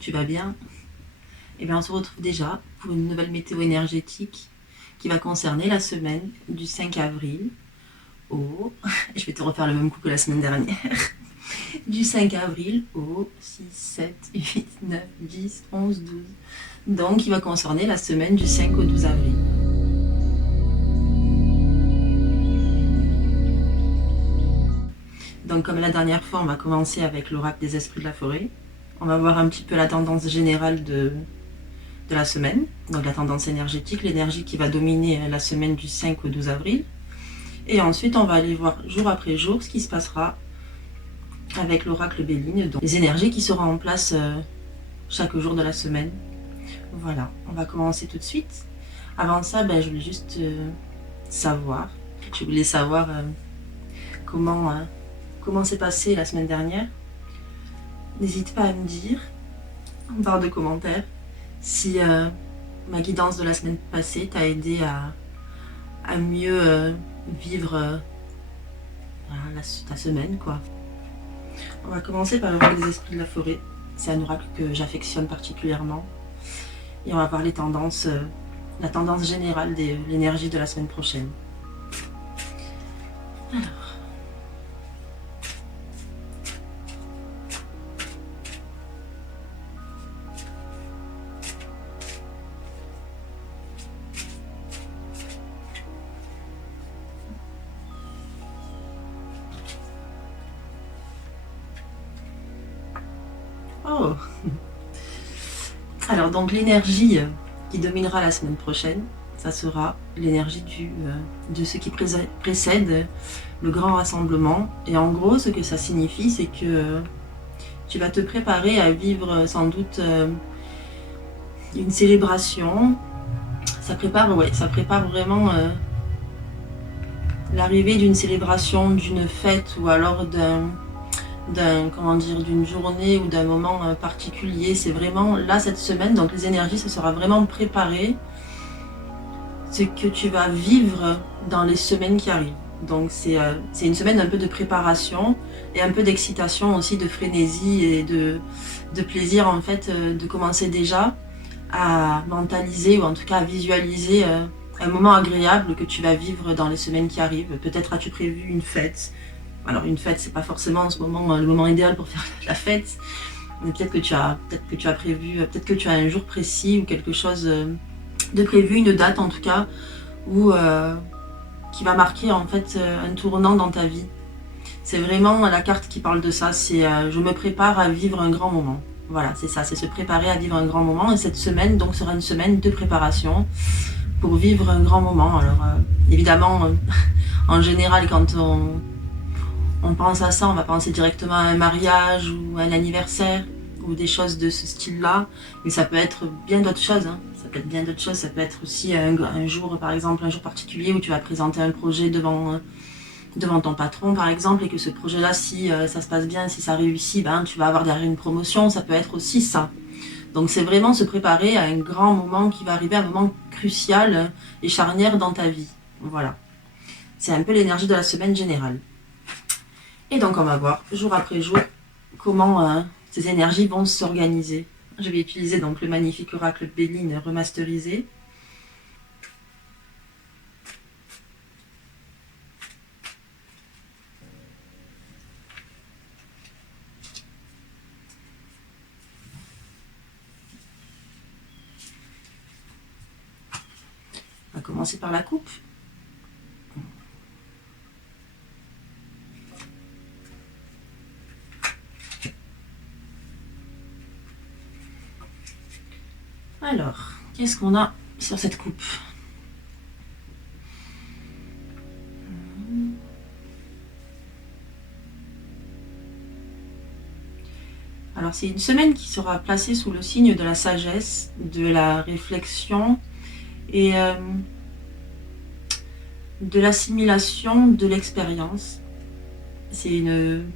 Tu vas bien? Eh bien, on se retrouve déjà pour une nouvelle météo énergétique qui va concerner la semaine du 5 avril au... Je vais te refaire le même coup que la semaine dernière. Du 5 avril au 6, 7, 8, 9, 10, 11, 12. Donc, il va concerner la semaine du 5 au 12 avril. Donc, comme la dernière fois, on va commencer avec l'oracle des esprits de la forêt. On va voir un petit peu la tendance générale de la semaine, donc la tendance énergétique, l'énergie qui va dominer la semaine du 5 au 12 avril. Et ensuite, on va aller voir jour après jour ce qui se passera avec l'oracle Béline, donc les énergies qui seront en place chaque jour de la semaine. Voilà, on va commencer tout de suite. Avant ça, je voulais juste savoir, comment s'est passé la semaine dernière. N'hésite pas à me dire en barre de commentaires si ma guidance de la semaine passée t'a aidé à mieux vivre ta semaine, quoi. On va commencer par l'oracle des esprits de la forêt. C'est un oracle que j'affectionne particulièrement. Et on va voir les tendances, la tendance générale de l'énergie de la semaine prochaine. Alors. Oh. Alors donc l'énergie qui dominera la semaine prochaine, ça sera l'énergie de ce qui précède le grand rassemblement. Et en gros, ce que ça signifie, c'est que tu vas te préparer à vivre sans doute une célébration. Ça prépare vraiment l'arrivée d'une célébration, d'une fête ou alors d'une journée ou d'un moment particulier. C'est vraiment là cette semaine, donc les énergies, ça sera vraiment préparé ce que tu vas vivre dans les semaines qui arrivent. Donc c'est une semaine un peu de préparation et un peu d'excitation aussi, de frénésie et de plaisir en fait, de commencer déjà à mentaliser ou en tout cas à visualiser un moment agréable que tu vas vivre dans les semaines qui arrivent. Peut-être as-tu prévu une fête. Alors une fête, c'est pas forcément en ce moment le moment idéal pour faire la fête, mais peut-être que tu as prévu, peut-être que tu as un jour précis ou quelque chose de prévu, une date en tout cas, où qui va marquer en fait un tournant dans ta vie. C'est vraiment la carte qui parle de ça, c'est je me prépare à vivre un grand moment. Voilà, c'est ça, c'est se préparer à vivre un grand moment. Et cette semaine, donc, sera une semaine de préparation pour vivre un grand moment. Alors, évidemment, en général, quand on pense à ça, on va penser directement à un mariage ou à un anniversaire ou des choses de ce style-là. Mais ça peut être bien d'autres choses. Hein. Ça peut être bien d'autres choses. Ça peut être aussi un jour, par exemple, un jour particulier où tu vas présenter un projet devant ton patron par exemple, et que ce projet là, si ça se passe bien, si ça réussit, tu vas avoir derrière une promotion. Ça peut être aussi ça. Donc c'est vraiment se préparer à un grand moment qui va arriver, un moment crucial et charnière dans ta vie. Voilà, c'est un peu l'énergie de la semaine générale. Et donc on va voir jour après jour comment ces énergies vont s'organiser. Je vais utiliser donc le magnifique oracle Béline remasterisé. On va commencer par la coupe. Alors, qu'est-ce qu'on a sur cette coupe? Alors c'est une semaine qui sera placée sous le signe de la sagesse, de la réflexion et de l'assimilation de l'expérience. C'est une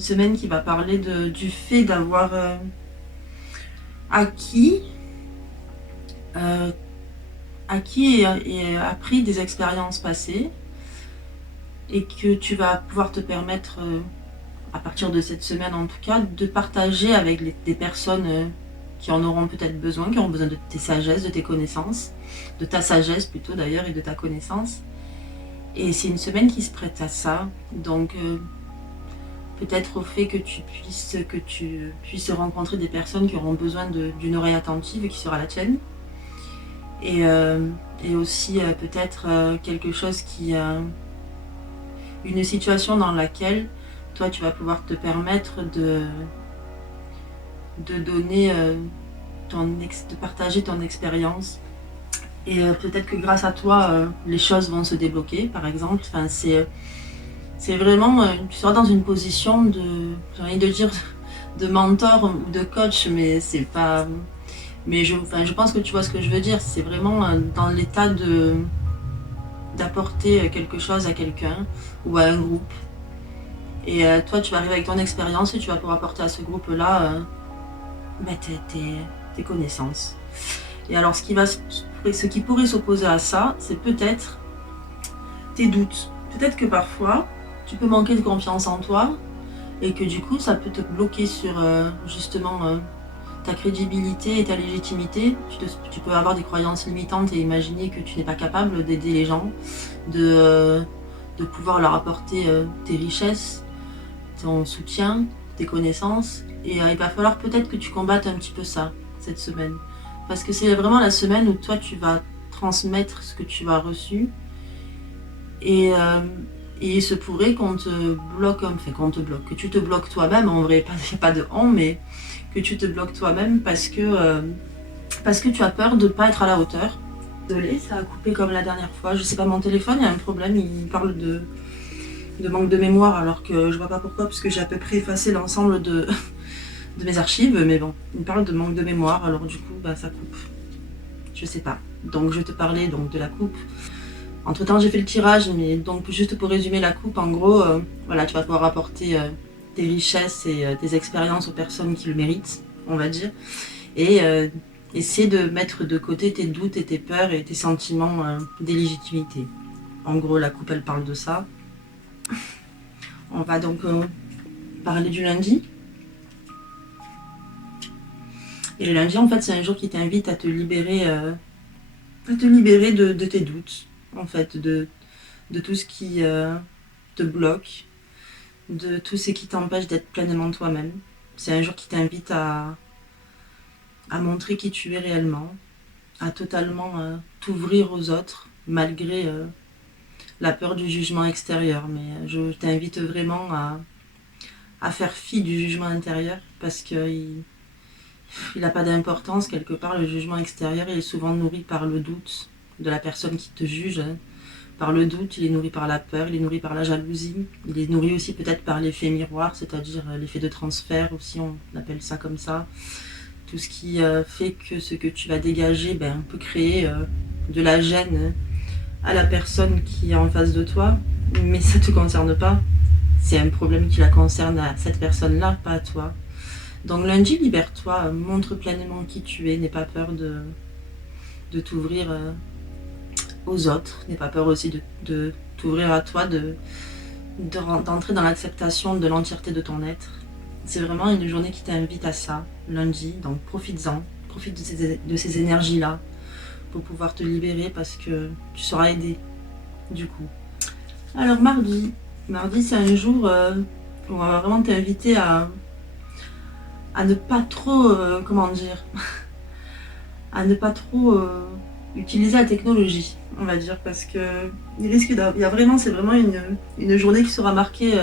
semaine qui va parler du fait d'avoir acquis et appris des expériences passées et que tu vas pouvoir te permettre à partir de cette semaine en tout cas, de partager avec des personnes qui en auront peut-être besoin, qui auront besoin de tes sagesses, de tes connaissances, de ta sagesse plutôt d'ailleurs et de ta connaissance. Et c'est une semaine qui se prête à ça, donc peut-être au fait que tu puisses rencontrer des personnes qui auront besoin d'une oreille attentive qui sera la tienne. Et aussi peut-être quelque chose une situation dans laquelle toi tu vas pouvoir te permettre de donner de partager ton expérience, et peut-être que grâce à toi les choses vont se débloquer par exemple. Enfin, c'est vraiment tu seras dans une position j'ai envie de dire de mentor ou de coach, mais c'est pas, mais je pense que tu vois ce que je veux dire. C'est vraiment dans l'état d'apporter quelque chose à quelqu'un ou à un groupe. Et toi, tu vas arriver avec ton expérience et tu vas pouvoir apporter à ce groupe-là tes connaissances. Et alors, ce qui pourrait s'opposer à ça, c'est peut-être tes doutes. Peut-être que parfois, tu peux manquer de confiance en toi et que du coup, ça peut te bloquer sur justement ta crédibilité et ta légitimité. Tu peux avoir des croyances limitantes et imaginer que tu n'es pas capable d'aider les gens, de pouvoir leur apporter tes richesses, ton soutien, tes connaissances. Et il va falloir peut-être que tu combattes un petit peu ça cette semaine. Parce que c'est vraiment la semaine où toi tu vas transmettre ce que tu as reçu. Et il se pourrait qu'on te bloque, que tu te bloques toi-même. En vrai, il n'y a pas de on, mais que tu te bloques toi-même parce que tu as peur de ne pas être à la hauteur. Désolée, ça a coupé comme la dernière fois. Je sais pas, mon téléphone, il y a un problème, il parle de manque de mémoire, alors que je vois pas pourquoi, parce que j'ai à peu près effacé l'ensemble de mes archives, mais bon, il parle de manque de mémoire, alors du coup, ça coupe. Je sais pas. Donc je te parlais donc de la coupe. Entre temps, j'ai fait le tirage, mais donc juste pour résumer la coupe, en gros, voilà, tu vas pouvoir apporter tes richesses et tes expériences aux personnes qui le méritent, on va dire, et essayer de mettre de côté tes doutes et tes peurs et tes sentiments d'illégitimité. En gros, la coupe, elle parle de ça. On va donc parler du lundi. Et le lundi, en fait, c'est un jour qui t'invite à te libérer de tes doutes, en fait, de tout ce qui te bloque, de tout ce qui t'empêche d'être pleinement toi-même. C'est un jour qui t'invite à montrer qui tu es réellement, à totalement t'ouvrir aux autres, malgré la peur du jugement extérieur. Mais je t'invite vraiment à faire fi du jugement intérieur, parce qu'il n'a pas d'importance quelque part. Le jugement extérieur, il est souvent nourri par le doute de la personne qui te juge, par le doute, il est nourri par la peur, il est nourri par la jalousie, il est nourri aussi peut-être par l'effet miroir, c'est-à-dire l'effet de transfert aussi, on appelle ça comme ça. Tout ce qui fait que ce que tu vas dégager peut créer de la gêne à la personne qui est en face de toi, mais ça ne te concerne pas. C'est un problème qui la concerne à cette personne-là, pas à toi. Donc lundi, libère-toi, montre pleinement qui tu es, n'aie pas peur de t'ouvrir aux autres, n'aie pas peur aussi de t'ouvrir à toi, d'entrer dans l'acceptation de l'entièreté de ton être. C'est vraiment une journée qui t'invite à ça, lundi, donc profites-en, profite de ces énergies-là pour pouvoir te libérer, parce que tu seras aidé du coup. Alors mardi c'est un jour où on va vraiment t'inviter à ne pas trop, à ne pas trop utiliser la technologie, on va dire, parce que c'est vraiment une journée qui sera marquée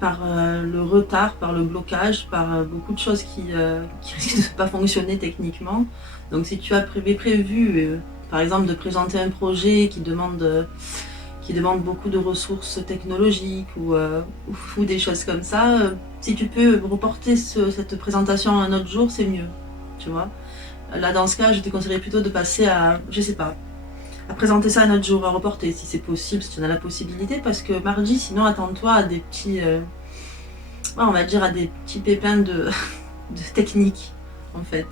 par le retard, par le blocage, par beaucoup de choses qui risquent de ne pas fonctionner techniquement. Donc si tu as prévu par exemple de présenter un projet qui demande beaucoup de ressources technologiques ou des choses comme ça, si tu peux reporter cette présentation à un autre jour, c'est mieux, tu vois. Là, dans ce cas, je te conseillerais plutôt de passer à présenter ça un autre jour, à reporter, si c'est possible, si tu en as la possibilité, parce que mardi, sinon, attends-toi à des petits, on va dire à des petits pépins de technique, en fait.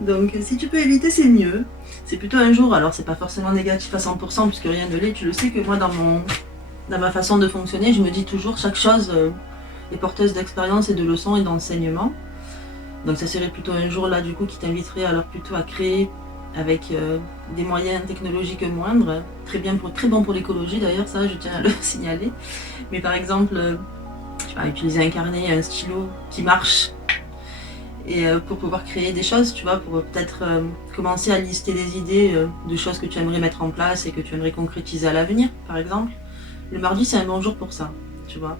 Donc, si tu peux éviter, c'est mieux. C'est plutôt un jour, alors c'est pas forcément négatif à 100%, puisque rien ne l'est. Tu le sais que moi, dans dans ma façon de fonctionner, je me dis toujours chaque chose est porteuse d'expérience et de leçons et d'enseignements. Donc ça serait plutôt un jour là du coup qui t'inviterait alors plutôt à créer avec des moyens technologiques moindres, très bon pour l'écologie d'ailleurs, ça je tiens à le signaler. Mais par exemple, tu vas utiliser un carnet, un stylo qui marche et pour pouvoir créer des choses, tu vois, pour peut-être commencer à lister des idées de choses que tu aimerais mettre en place et que tu aimerais concrétiser à l'avenir, par exemple. Le mardi, c'est un bon jour pour ça, tu vois,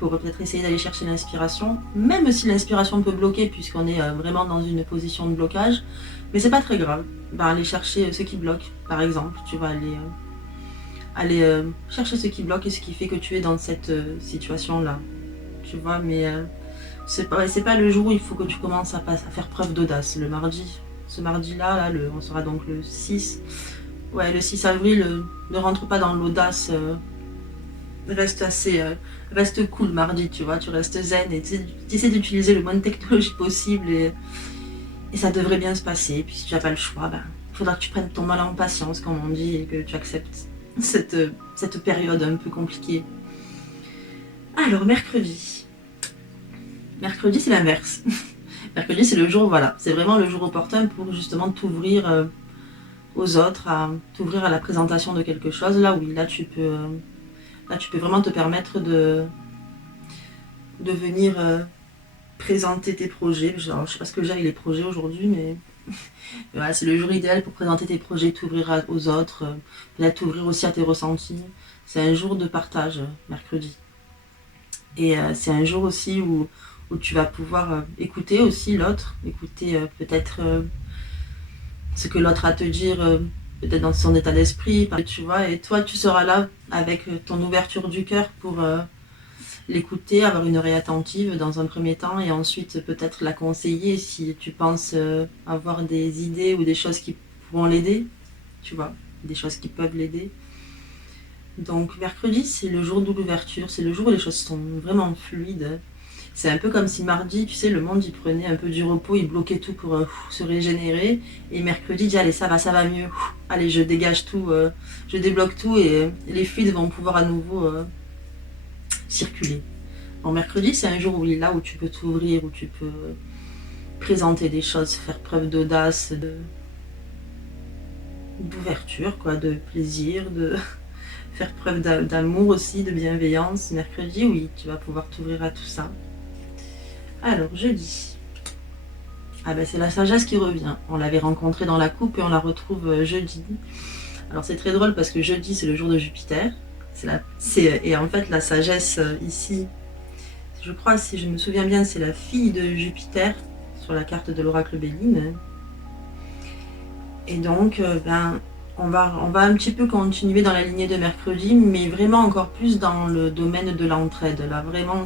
pour peut-être essayer d'aller chercher l'inspiration, même si l'inspiration peut bloquer puisqu'on est vraiment dans une position de blocage, mais c'est pas très grave. Ben, aller chercher ce qui bloque, par exemple, tu vas aller chercher ce qui bloque et ce qui fait que tu es dans cette situation-là, tu vois, mais c'est pas le jour où il faut que tu commences à faire preuve d'audace. Le mardi, ce mardi-là, on sera donc le 6. Ouais, le 6 avril, ne rentre pas dans l'audace. Reste cool mardi, tu vois. Tu restes zen et tu essaies d'utiliser le moins de technologie possible et ça devrait bien se passer. Puis si tu n'as pas le choix, il faudra que tu prennes ton mal en patience, comme on dit, et que tu acceptes cette période un peu compliquée. Alors, mercredi. Mercredi, c'est l'inverse. Mercredi, c'est le jour, voilà, c'est vraiment le jour opportun pour justement t'ouvrir aux autres, à t'ouvrir à la présentation de quelque chose. Là, oui, là, tu peux vraiment te permettre de venir présenter tes projets. Genre, je sais pas ce que j'ai avec les projets aujourd'hui, mais voilà, c'est le jour idéal pour présenter tes projets, t'ouvrir aux autres, peut-être t'ouvrir aussi à tes ressentis. C'est un jour de partage, mercredi. Et c'est un jour aussi où tu vas pouvoir écouter aussi l'autre, écouter peut-être ce que l'autre a à te dire, peut-être dans son état d'esprit, tu vois, et toi tu seras là avec ton ouverture du cœur pour l'écouter, avoir une oreille attentive dans un premier temps et ensuite peut-être la conseiller si tu penses avoir des idées ou des choses qui pourront l'aider, tu vois, des choses qui peuvent l'aider. Donc mercredi, c'est le jour de l'ouverture, c'est le jour où les choses sont vraiment fluides. C'est un peu comme si mardi, tu sais, le monde il prenait un peu du repos, il bloquait tout pour se régénérer. Et mercredi, il dit allez, ça va mieux. Allez, je dégage tout, je débloque tout et les fluides vont pouvoir à nouveau circuler. Bon, mercredi, c'est un jour où il est là où tu peux t'ouvrir, où tu peux présenter des choses, faire preuve d'audace, d'ouverture, quoi, de plaisir, de faire preuve d'amour aussi, de bienveillance. Mercredi, oui, tu vas pouvoir t'ouvrir à tout ça. Alors, jeudi. Ah ben c'est la sagesse qui revient. On l'avait rencontrée dans la coupe et on la retrouve jeudi. Alors c'est très drôle parce que jeudi c'est le jour de Jupiter. Et en fait la sagesse ici, je crois si je me souviens bien, c'est la fille de Jupiter sur la carte de l'oracle Béline. Et donc on va un petit peu continuer dans la lignée de mercredi, mais vraiment encore plus dans le domaine de l'entraide. Là vraiment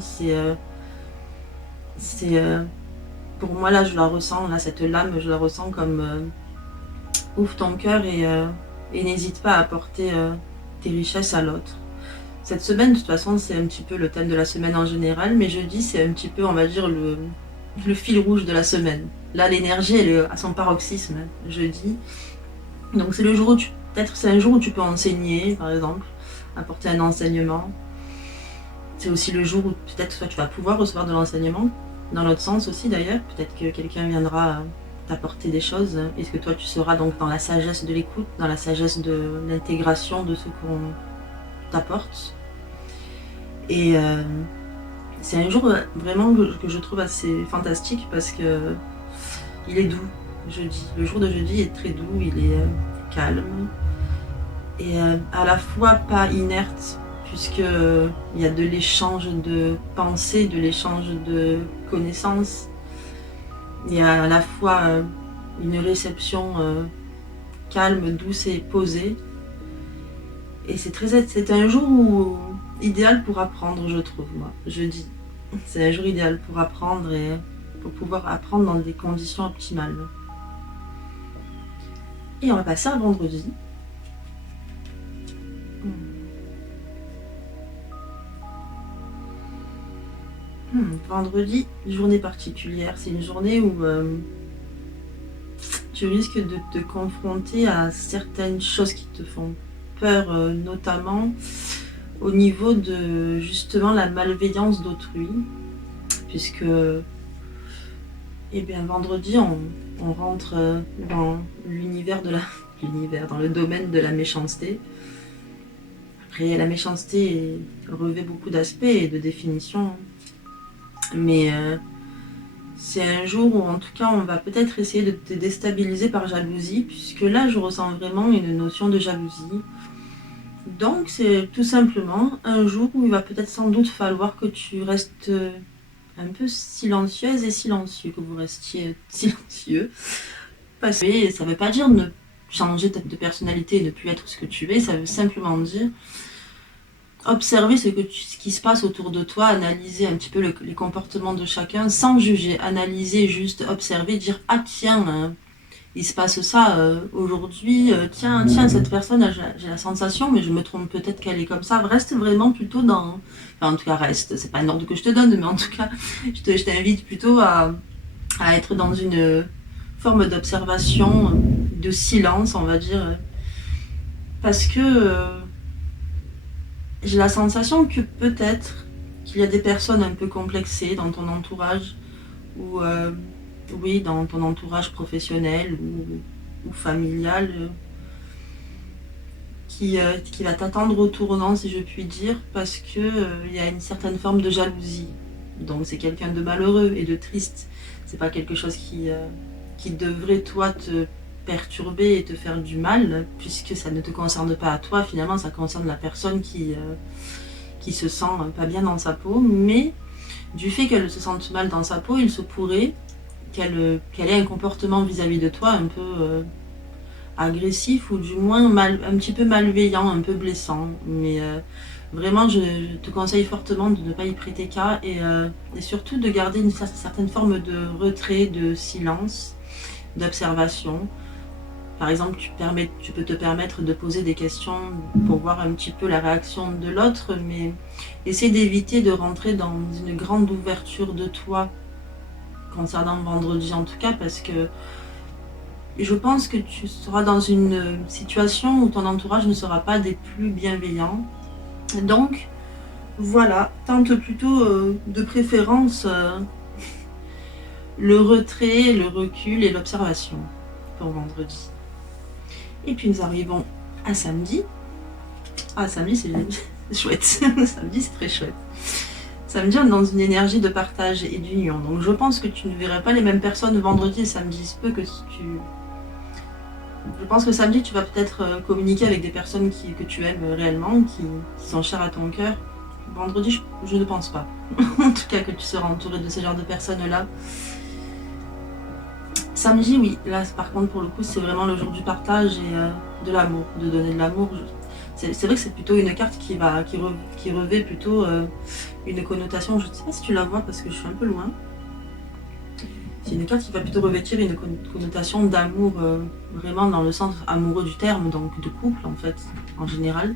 pour moi là je la ressens, là cette lame je la ressens comme ouvre ton cœur et n'hésite pas à apporter tes richesses à l'autre. Cette semaine de toute façon c'est un petit peu le thème de la semaine en général, mais jeudi c'est un petit peu on va dire le fil rouge de la semaine. Là l'énergie elle est à son paroxysme jeudi, donc c'est le jour où peut-être c'est un jour où tu peux enseigner par exemple, apporter un enseignement. C'est aussi le jour où peut-être toi tu vas pouvoir recevoir de l'enseignement. Dans l'autre sens aussi d'ailleurs, peut-être que quelqu'un viendra t'apporter des choses. Est-ce que toi tu seras donc dans la sagesse de l'écoute, dans la sagesse de l'intégration de ce qu'on t'apporte. Et c'est un jour vraiment que je trouve assez fantastique parce que il est doux, jeudi. Le jour de jeudi est très doux, il est calme et à la fois pas inerte, puisqu'il y a de l'échange de pensées, de l'échange de connaissances. Il y a à la fois une réception calme, douce et posée. Et c'est un jour idéal pour apprendre, je trouve, moi, jeudi. C'est un jour idéal pour apprendre et pour pouvoir apprendre dans des conditions optimales. Et on va passer à vendredi. Vendredi, journée particulière. C'est une journée où tu risques de te confronter à certaines choses qui te font peur, notamment au niveau de justement la malveillance d'autrui, puisque vendredi on rentre dans l'univers dans le domaine de la méchanceté. Après, la méchanceté revêt beaucoup d'aspects et de définitions, mais c'est un jour où en tout cas on va peut-être essayer de te déstabiliser par jalousie, puisque là je ressens vraiment une notion de jalousie. Donc c'est tout simplement un jour où il va peut-être sans doute falloir que tu restes un peu silencieuse et silencieux, que vous restiez silencieux. Parce que ça ne veut pas dire ne changer de personnalité et ne plus être ce que tu es, ça veut simplement dire observer ce qui se passe autour de toi, analyser un petit peu les comportements de chacun sans juger, analyser, juste observer, dire « Ah tiens, il se passe ça aujourd'hui, tiens, cette personne, j'ai la sensation, mais je me trompe peut-être qu'elle est comme ça. » Reste vraiment plutôt dans... Enfin, en tout cas, reste, c'est pas un ordre que je te donne, mais en tout cas, je t'invite plutôt à être dans une forme d'observation, de silence, on va dire, parce que j'ai la sensation que peut-être qu'il y a des personnes un peu complexées dans ton entourage, ou oui, dans ton entourage professionnel ou familial, qui va t'attendre au tournant, si je puis dire, parce que il y a une certaine forme de jalousie. Donc c'est quelqu'un de malheureux et de triste. C'est pas quelque chose qui devrait toi te perturber et te faire du mal, puisque ça ne te concerne pas à toi, finalement ça concerne la personne qui se sent pas bien dans sa peau, mais du fait qu'elle se sente mal dans sa peau, il se pourrait qu'elle ait un comportement vis-à-vis de toi un peu agressif, ou du moins un petit peu malveillant, un peu blessant, mais vraiment je te conseille fortement de ne pas y prêter cas, et surtout de garder une certaine forme de retrait, de silence, d'observation. Par exemple, tu peux te permettre de poser des questions pour voir un petit peu la réaction de l'autre, mais essaie d'éviter de rentrer dans une grande ouverture de toi concernant vendredi en tout cas, parce que je pense que tu seras dans une situation où ton entourage ne sera pas des plus bienveillants. Donc voilà, tente plutôt de préférence le retrait, le recul et l'observation pour vendredi. Et puis nous arrivons à samedi. Ah, samedi c'est chouette. Samedi c'est très chouette. Samedi on est dans une énergie de partage et d'union. Donc je pense que tu ne verras pas les mêmes personnes vendredi et samedi. Il se peut que Je pense que samedi tu vas peut-être communiquer avec des personnes que tu aimes réellement, qui sont chères à ton cœur. Vendredi je ne pense pas. En tout cas que tu seras entouré de ce genre de personnes-là. Samedi, oui, là par contre pour le coup c'est vraiment le jour du partage et de l'amour, de donner de l'amour. C'est vrai que c'est plutôt une carte qui revêt plutôt une connotation, je ne sais pas si tu la vois parce que je suis un peu loin. C'est une carte qui va plutôt revêtir une connotation d'amour, vraiment dans le sens amoureux du terme, donc de couple en fait, en général.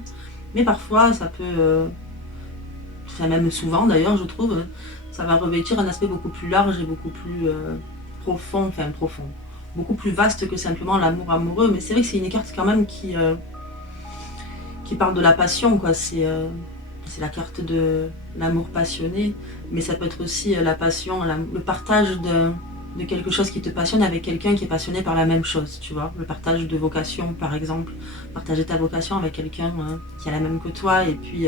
Mais parfois ça peut, enfin même souvent d'ailleurs je trouve, ça va revêtir un aspect beaucoup plus large et beaucoup plus profond, beaucoup plus vaste que simplement l'amour amoureux. Mais c'est vrai que c'est une carte quand même qui parle de la passion, quoi. C'est la carte de l'amour passionné, mais ça peut être aussi la passion, le partage de quelque chose qui te passionne avec quelqu'un qui est passionné par la même chose, tu vois. Le partage de vocation, par exemple. Partager ta vocation avec quelqu'un qui a la même que toi, et puis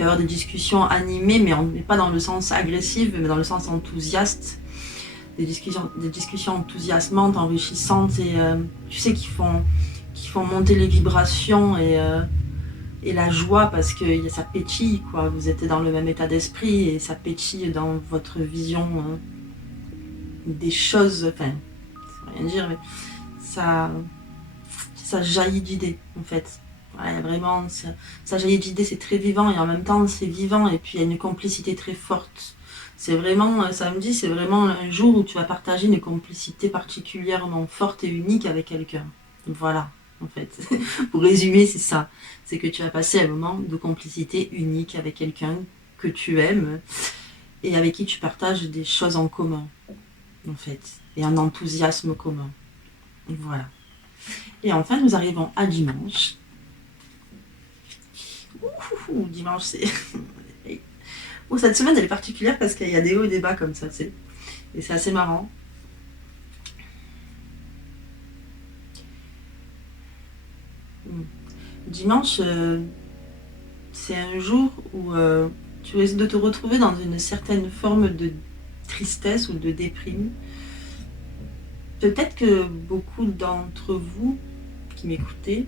avoir des discussions animées, mais pas dans le sens agressif, mais dans le sens enthousiaste. Des discussions enthousiasmantes, enrichissantes, et tu sais, qui font monter les vibrations et la joie, parce que ça pétille, quoi. Vous êtes dans le même état d'esprit et ça pétille dans votre vision des choses. Enfin, ça veut rien dire, mais ça jaillit d'idées, en fait. Voilà, il y a vraiment, ça jaillit d'idées, c'est très vivant, et en même temps c'est vivant, et puis il y a une complicité très forte. C'est vraiment, samedi, c'est vraiment un jour où tu vas partager une complicité particulièrement forte et unique avec quelqu'un. Voilà, en fait. Pour résumer, c'est ça. C'est que tu vas passer un moment de complicité unique avec quelqu'un que tu aimes et avec qui tu partages des choses en commun, en fait, et un enthousiasme commun. Voilà. Et enfin, nous arrivons à dimanche, Dimanche, c'est... Oh, cette semaine, elle est particulière parce qu'il y a des hauts et des bas comme ça, tu sais. Et c'est assez marrant. Dimanche, c'est un jour où tu risques de te retrouver dans une certaine forme de tristesse ou de déprime. Peut-être que beaucoup d'entre vous qui m'écoutez,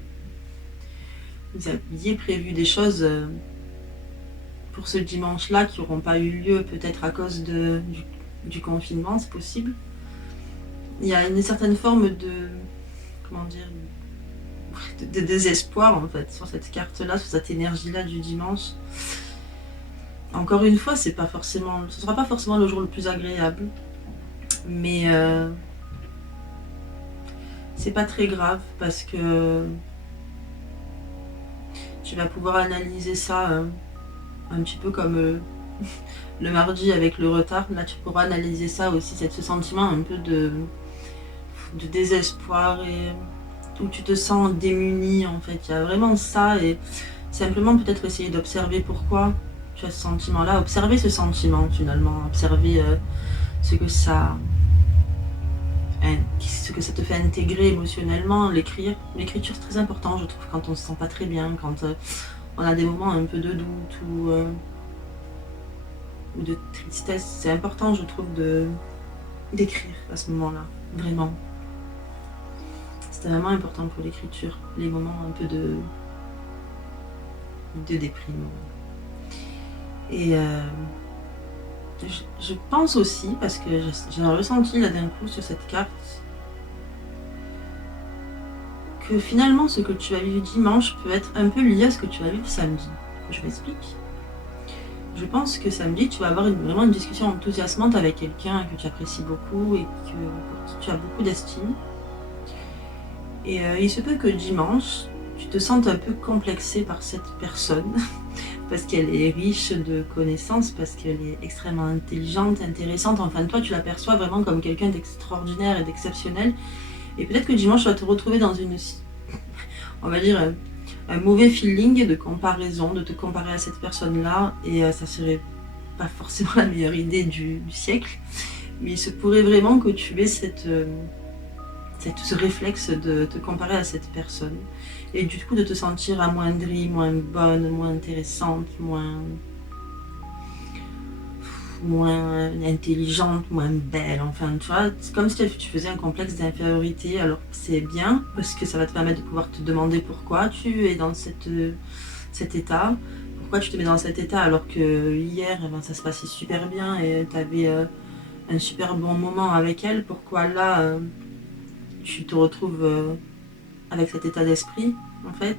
vous aviez prévu des choses pour ce dimanche-là qui n'auront pas eu lieu, peut-être à cause du confinement, c'est possible. Il y a une certaine forme de, comment dire, de désespoir en fait sur cette carte-là, sur cette énergie-là du dimanche. Encore une fois, ce sera pas forcément le jour le plus agréable, mais c'est pas très grave parce que tu vas pouvoir analyser ça un petit peu comme le mardi avec le retard. Là, tu pourras analyser ça aussi, ce sentiment un peu de désespoir et où tu te sens démuni en fait. Il y a vraiment ça et simplement peut-être essayer d'observer pourquoi tu as ce sentiment-là, observer ce sentiment finalement, observer ce que ça te fait intégrer émotionnellement. L'écriture c'est très important je trouve quand on se sent pas très bien, quand on a des moments un peu de doute ou de tristesse. C'est important je trouve d'écrire à ce moment-là, vraiment. C'est vraiment important pour l'écriture, les moments un peu de déprime. Et je pense aussi, parce que j'ai ressenti là d'un coup sur cette carte, que finalement ce que tu as vu dimanche peut être un peu lié à ce que tu as vu samedi. Je m'explique. Je pense que samedi, tu vas avoir vraiment une discussion enthousiasmante avec quelqu'un que tu apprécies beaucoup et que tu as beaucoup d'estime. Et il se peut que dimanche, tu te sentes un peu complexé par cette personne, parce qu'elle est riche de connaissances, parce qu'elle est extrêmement intelligente, intéressante. Enfin, toi, tu l'aperçois vraiment comme quelqu'un d'extraordinaire et d'exceptionnel. Et peut-être que dimanche, tu vas te retrouver dans on va dire, un mauvais feeling de comparaison, de te comparer à cette personne-là. Et ça serait pas forcément la meilleure idée du siècle. Mais il se pourrait vraiment que tu aies ce réflexe de te comparer à cette personne et du coup de te sentir amoindrie, moins bonne, moins intéressante, moins intelligente, moins belle, enfin tu vois, c'est comme si tu faisais un complexe d'infériorité. Alors c'est bien parce que ça va te permettre de pouvoir te demander pourquoi tu es dans cet état, pourquoi tu te mets dans cet état alors que hier ça se passait super bien et tu avais un super bon moment avec elle, pourquoi là tu te retrouves avec cet état d'esprit, en fait.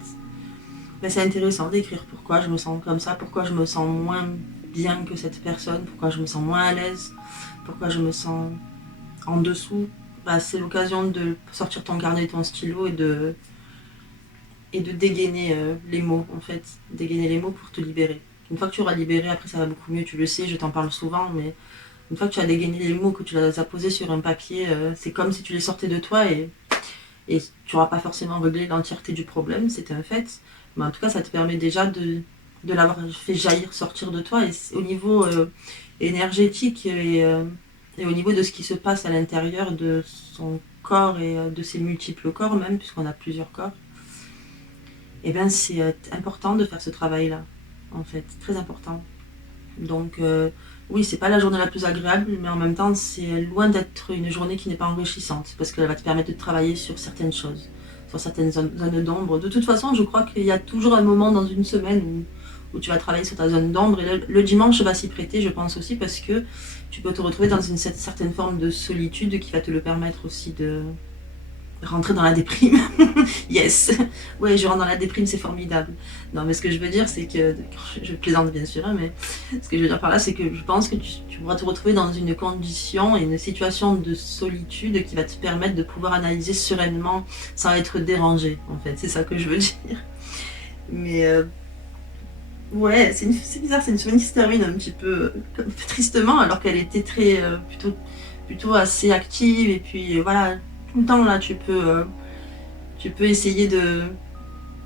Ben, c'est intéressant d'écrire pourquoi je me sens comme ça, pourquoi je me sens moins bien que cette personne, pourquoi je me sens moins à l'aise, pourquoi je me sens en dessous. Ben, c'est l'occasion de sortir ton carnet et ton stylo et de dégainer les mots, en fait. Dégainer les mots pour te libérer. Une fois que tu auras libéré, après ça va beaucoup mieux, tu le sais, je t'en parle souvent, mais une fois que tu as dégainé les mots, que tu les as posés sur un papier, c'est comme si tu les sortais de toi et tu n'auras pas forcément réglé l'entièreté du problème, c'est un fait. Mais en tout cas, ça te permet déjà de l'avoir fait jaillir, sortir de toi. Et au niveau énergétique et au niveau de ce qui se passe à l'intérieur de son corps et de ses multiples corps même, puisqu'on a plusieurs corps, et ben c'est important de faire ce travail-là, en fait, très important. Donc oui, c'est pas la journée la plus agréable, mais en même temps, c'est loin d'être une journée qui n'est pas enrichissante, parce qu'elle va te permettre de travailler sur certaines choses, sur certaines zones d'ombre. De toute façon, je crois qu'il y a toujours un moment dans une semaine où tu vas travailler sur ta zone d'ombre, et le dimanche va s'y prêter, je pense aussi, parce que tu peux te retrouver dans une certaine forme de solitude qui va te le permettre aussi de rentrer dans la déprime. Yes. Ouais, je rentre dans la déprime, c'est formidable. Non, mais ce que je veux dire, c'est que... Je plaisante bien sûr, hein, mais ce que je veux dire par là, c'est que je pense que tu pourras te retrouver dans une condition et une situation de solitude qui va te permettre de pouvoir analyser sereinement sans être dérangé, en fait. C'est ça que je veux dire. Mais... ouais, c'est bizarre, c'est une semaine qui se termine un petit peu tristement, alors qu'elle était plutôt assez active, et puis voilà... Tout le temps là tu peux essayer de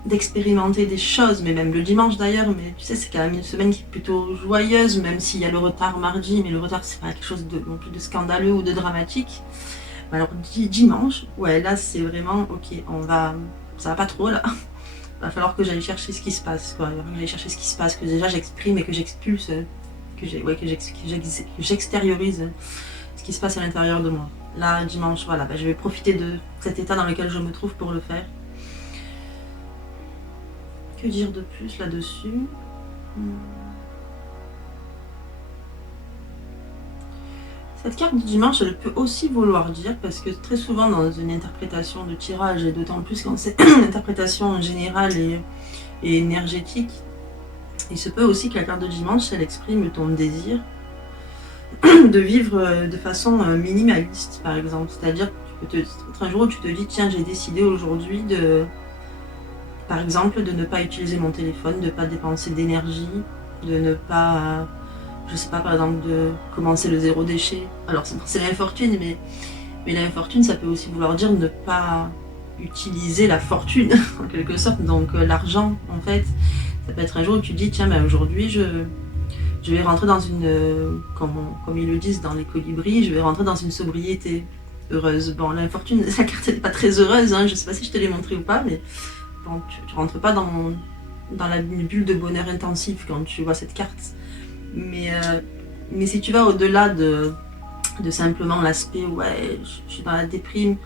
d'expérimenter des choses, mais même le dimanche d'ailleurs, mais tu sais, c'est quand même une semaine qui est plutôt joyeuse, même s'il y a le retard mardi, mais le retard c'est pas quelque chose de, non plus de scandaleux ou de dramatique. Alors dimanche, ouais, là c'est vraiment, ok, ça va pas trop là, va falloir que j'aille chercher ce qui se passe, quoi. Il va falloir que j'aille chercher ce qui se passe, que déjà j'exprime et que j'expulse, que j'extériorise ce qui se passe à l'intérieur de moi. Là, dimanche, voilà, je vais profiter de cet état dans lequel je me trouve pour le faire. Que dire de plus là-dessus? Cette carte du dimanche, elle peut aussi vouloir dire, parce que très souvent dans une interprétation de tirage, et d'autant plus quand c'est une interprétation générale et énergétique, il se peut aussi que la carte de dimanche, elle exprime ton désir de vivre de façon minimaliste, par exemple. C'est-à-dire que tu peux être un jour où tu te dis, tiens, j'ai décidé aujourd'hui de, par exemple, de ne pas utiliser mon téléphone, de ne pas dépenser d'énergie, de ne pas, je sais pas, par exemple, de commencer le zéro déchet. Alors c'est l'infortune, mais l'infortune, ça peut aussi vouloir dire ne pas utiliser la fortune, en quelque sorte, donc l'argent, en fait. Ça peut être un jour où tu te dis, tiens, mais aujourd'hui, je vais rentrer dans une, comme ils le disent dans les colibris, je vais rentrer dans une sobriété heureuse. Bon, l'infortune, la carte n'est pas très heureuse, hein, je sais pas si je te l'ai montré ou pas, mais bon, tu rentres pas dans la bulle de bonheur intensif quand tu vois cette carte. Mais si tu vas au-delà de simplement l'aspect, ouais, je suis dans la déprime,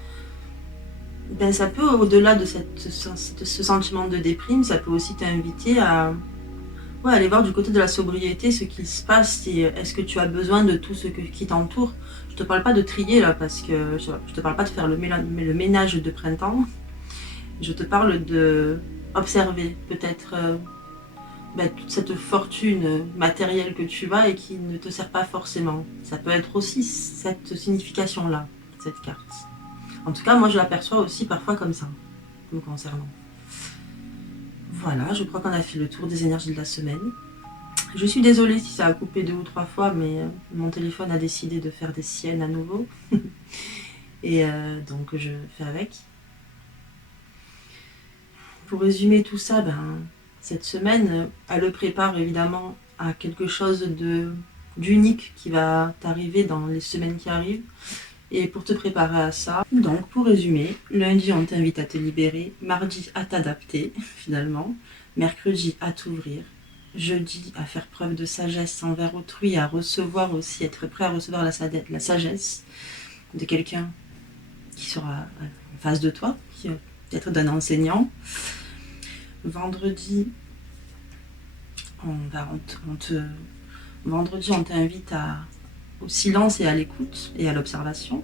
ben ça peut, au-delà de ce sentiment de déprime, ça peut aussi t'inviter à aller voir du côté de la sobriété ce qui se passe, et est-ce que tu as besoin de tout ce qui t'entoure. Je te parle pas de trier là, parce que je te parle pas de faire le ménage de printemps, je te parle de observer peut-être toute cette fortune matérielle que tu as et qui ne te sert pas forcément. Ça peut être aussi cette signification-là, cette carte. En tout cas, moi je l'aperçois aussi parfois comme ça, me concernant. Voilà, je crois qu'on a fait le tour des énergies de la semaine. Je suis désolée si ça a coupé 2 ou 3 fois, mais mon téléphone a décidé de faire des siennes à nouveau. Et donc je fais avec. Pour résumer tout ça, cette semaine, elle le prépare évidemment à quelque chose d'unique qui va t'arriver dans les semaines qui arrivent. Et pour te préparer à ça, donc pour résumer, lundi on t'invite à te libérer, mardi à t'adapter finalement, mercredi à t'ouvrir, jeudi à faire preuve de sagesse envers autrui, à recevoir aussi, être prêt à recevoir la sagesse de quelqu'un qui sera en face de toi, qui va être d'un enseignant. Vendredi, vendredi on t'invite au silence et à l'écoute et à l'observation.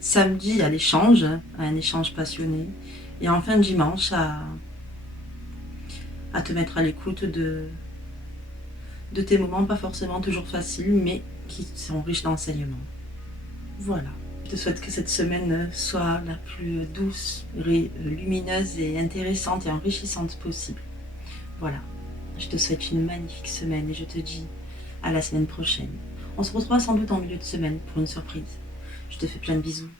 Samedi, à l'échange, à un échange passionné. Et enfin, dimanche, à te mettre à l'écoute de tes moments, pas forcément toujours faciles, mais qui sont riches d'enseignements. Voilà. Je te souhaite que cette semaine soit la plus douce, lumineuse et intéressante et enrichissante possible. Voilà. Je te souhaite une magnifique semaine et je te dis à la semaine prochaine. On se retrouvera sans doute en milieu de semaine pour une surprise. Je te fais plein de bisous.